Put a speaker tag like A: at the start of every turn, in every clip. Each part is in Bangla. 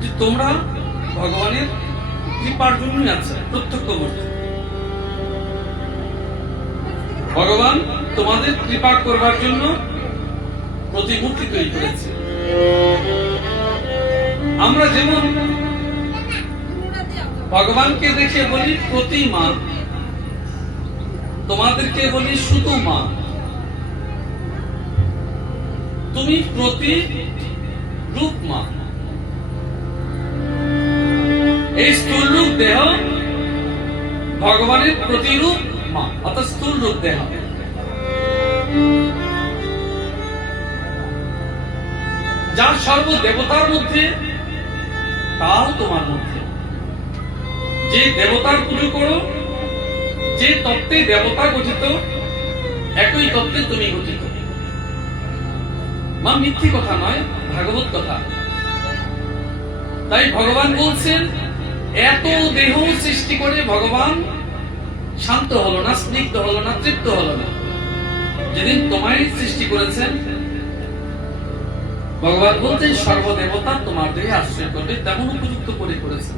A: যে তোমরা ভগবানের কৃপার জন্যই আছে প্রত্যক্ষ মূর্তি ভগবান তোমাদের কৃপা করবার জন্য প্রতিমূর্তি তৈরি করেছে। আমরা যেমন ভগবানকে দেখে বলি প্রতিমা, তোমাদেরকে বলি শুধু মা তুমি প্রতি রূপ মা এই স্থূল রূপ দেহ ভগবানের প্রতিরূপ মা, অর্থাৎ স্থূল রূপ দেহ। যার সর্ব দেবতার মধ্যে তাও তোমার মধ্যে। যে দেবতার পুজো করো, যে তত্ত্বে দেবতা গঠিত, একই তত্ত্বে তুমি গঠিত। মা, মিথ্যে কথা নয়, ভাগবত কথা। তাই ভগবান বলছেন এত দেহ সৃষ্টি করে ভগবান শান্ত হলো না, স্নিগ্ধ হলো না, তৃপ্ত হলো না। যেদিন তোমায় সৃষ্টি করেছেন, ভগবান বলছেন, সর্বদেবতা তোমার দেহে আশ্রয় করবে, তেমন উপযুক্ত করে করেছেন।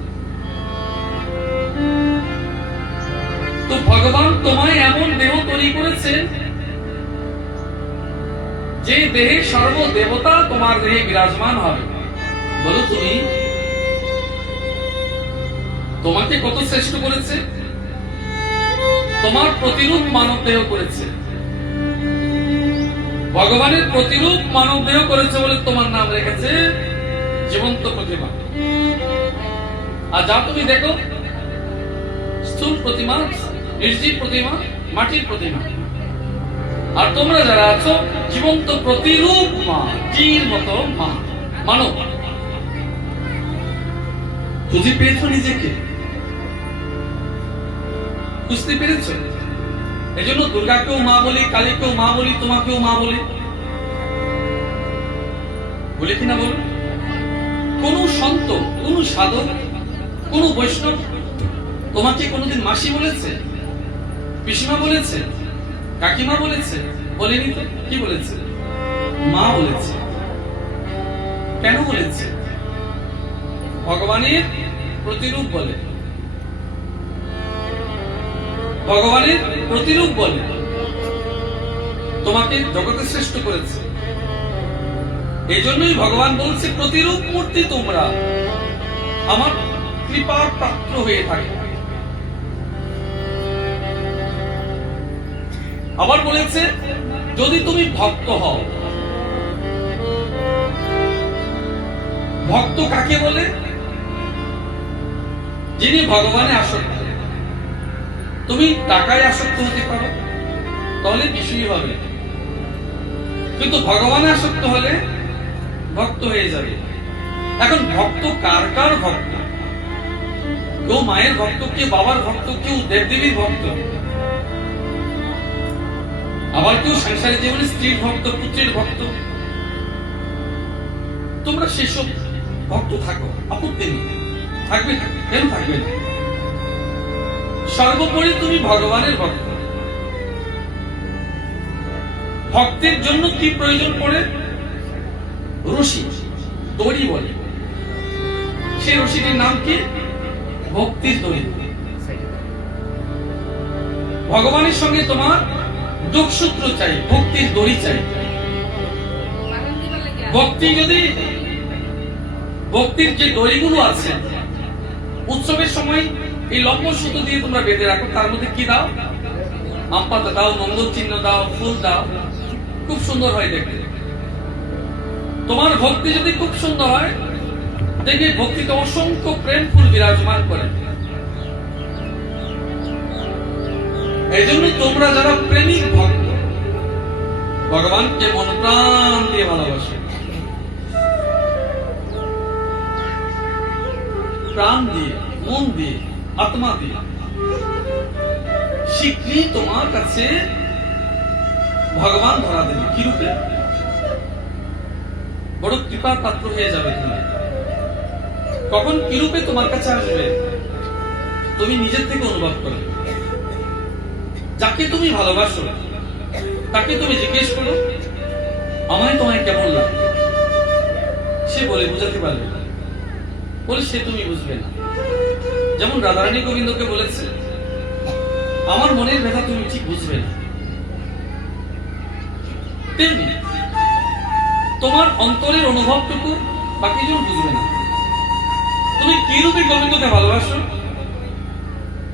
A: তো ভগবান তোমায় এমন দেহ তৈরি করেছেন, যে দেহে সর্বদেবতা তোমার দেহে বিরাজমান হবে। বলো তুমি তোমাকে কত শ্রেষ্ঠ করেছে? তোমার প্রতিরূপ মানব দেহ করেছে। ভগবানের প্রতিরূপ মানব দেহ করেছে বলে তোমার নাম রেখেছে জীবন্ত প্রতিমা। আর যা তুমি দেখো, স্থূল প্রতিমা, নির্জীব প্রতিমা, মাটির প্রতিমা। আর তোমরা যারা আছো, জীবন্ত প্রতিরূপ মা টির মতো মা, মানব। খুঁজে পেয়েছ নিজেকে? বুঝতে পেরেছ এই জন্য দুর্গাকেও মা বলি, কালীকেও মা বলি, তোমাকেও মা বলি। বলি কিনা বল কোন সন্ত, কোন সাধক, কোন বৈষ্ণব তোমাকে কোনোদিন মাসি বলেছে? পিসিমা বলেছে? কাকিমা বলেছে? বলেনি তো? কি বলেছে? মা বলেছে। কেন বলেছে? ভগবানের প্রতিরূপ বলে। ভগবানের প্রতিরূপ বলে। তোমাকে জগতে শ্রেষ্ঠ করেছে। এই জন্যই ভগবান বলছে, প্রতিরূপ মূর্তি তোমরা। আমার কৃপার পাত্র হয়ে থাকে। আবার বলেছে, যদি তুমি ভক্ত হও। ভক্ত কাকে বলে? যিনি ভগবানে আসক্ত। তুমি টাকায় আসক্ত হতে পারো, তাহলে বিষয়ী হবে কিন্তু ভগবানে আসক্ত হলে ভক্ত হয়ে যাবে। এখন ভক্ত কার কার ভক্ত? কেউ মায়ের ভক্ত, কেউ বাবার ভক্ত, কেউ দেবদেবীর ভক্ত। আবার কেউ সংসারে জীবনে স্ত্রীর ভক্ত, পুত্রের ভক্ত। তোমরা সেসব ভক্ত থাকো, আপত্তি নেই। থাকবে না কেন থাকবে না? সর্বোপরি তুমি ভগবানের ভক্ত। ভক্তের জন্য কি প্রয়োজন পড়ে? রশি দড়ি বলে। সেই রশিটির নাম কি? ভক্তির দড়ি। ভগবানের সঙ্গে তোমার যোগসূত্র চাই, ভক্তির দড়ি চাই। ভক্তি যদি, ভক্তির যে দড়িগুলো আছে, উৎসবের সময় এই লম্ব সুতো দিয়ে তোমরা বেঁধে রাখো, তার মধ্যে কি দাও? আম দাও, মঙ্গল চিহ্ন দাও, ফুল দাও। খুব সুন্দর হয় দেখতে। তোমার ভক্তি যদি খুব সুন্দর হয়, দেখবে ভক্তিতে অসংখ্য প্রেম ফুল বিরাজমান করে। এই জন্য তোমরা যারা প্রেমিক ভক্ত, ভগবানকে মন প্রাণ দিয়ে ভালোবাসে। প্রাণ দিয়ে, মন দিয়ে। আত্মা দিয়ে। শীঘ্রই তোমার কাছে ভগবান ধরা দেবে। কি রূপে? বড় কৃপার পাত্র হয়ে যাবে তুমি। কখন কি রূপে তোমার কাছে আসবে, তুমি নিজের থেকে অনুভব করো। যাকে তুমি ভালোবাসো, তাকে তুমি জিজ্ঞেস করো, আমায় তোমায় কেমন লাগে? সে বলে, বুঝাতে পারবে না। বলে, সে তুমি বুঝবে না। যেমন রাধারানী গোবিন্দকে বলেছে, আমার মনের ব্যথা তুমি ঠিক বুঝবে না। তেমনি তোমার অন্তরের অনুভবটুকু বাকি জন বুঝবে না। তুমি কি রূপে গোবিন্দকে ভালোবাসো,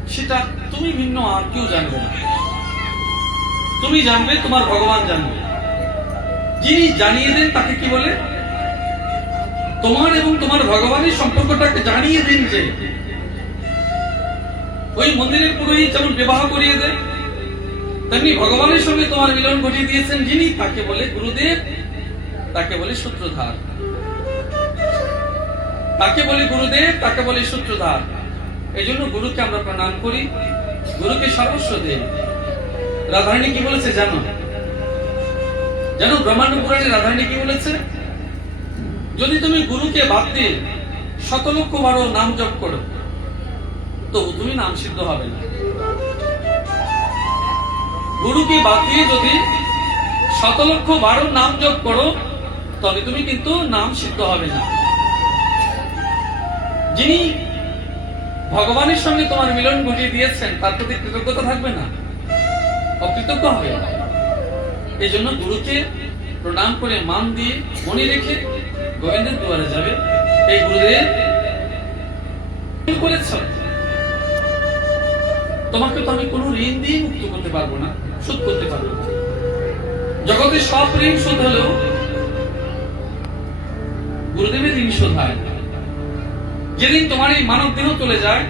A: সেটা তুমি ভিন্ন আর কেউ জানবে না। তুমি জানবে, তোমার ভগবান জানবে। যিনি জানিয়ে দেন তাকে কি বলে? তোমার এবং তোমার ভগবানের সম্পর্কটাকে জানিয়ে দিন যে ওই মন্দিরের পুরোহিত যেমন বিবাহ করিয়ে দেয়, তেমনি ভগবানের সঙ্গে তোমার মিলন ঘটিয়ে দিয়েছেন যিনি, তাকে বলে গুরুদেব, তাকে বলে সূত্রধার তাকে বলে গুরুদেব, তাকে বলে সূত্রধার এই জন্য গুরুকে আমরা প্রণাম করি। গুরুকে সর্বস্ব দেব রাধারানী কি বলেছে জানো? জানো ব্রহ্মাণ্ড পুরাণে রাধারণী কি বলেছে? যদি তুমি গুরুকে বাদ দিয়ে শত লক্ষ বারো নাম জপ করো তো তুমি নাম সিদ্ধ হবে না। গুরুকে বাদ দিয়ে যদি শত লক্ষ বারো নাম জপ করো, তবে তুমি কিন্তু নাম সিদ্ধ হবে না। যিনি ভগবানের সঙ্গে তোমার মিলন ঘটিয়ে দিয়েছেন, তার প্রতি কৃতজ্ঞতা থাকবে না? অকৃতজ্ঞ হবে। এই জন্য গুরুকে প্রণাম করে মান দিয়ে মনে রেখে গোবিন্দের দুয়ারে যাবে। এই গুরুদেব করেছ তোমাকে তো আমি কোনো ঋণ দিয়ে মুক্ত করতে পারব না, শোধ করতে পারব না। জগতে সব ঋণ শোধ হলেও গুরুদেবের ঋণ শোধ হয় যেদিন তোমার এই মানব দেহ চলে যায়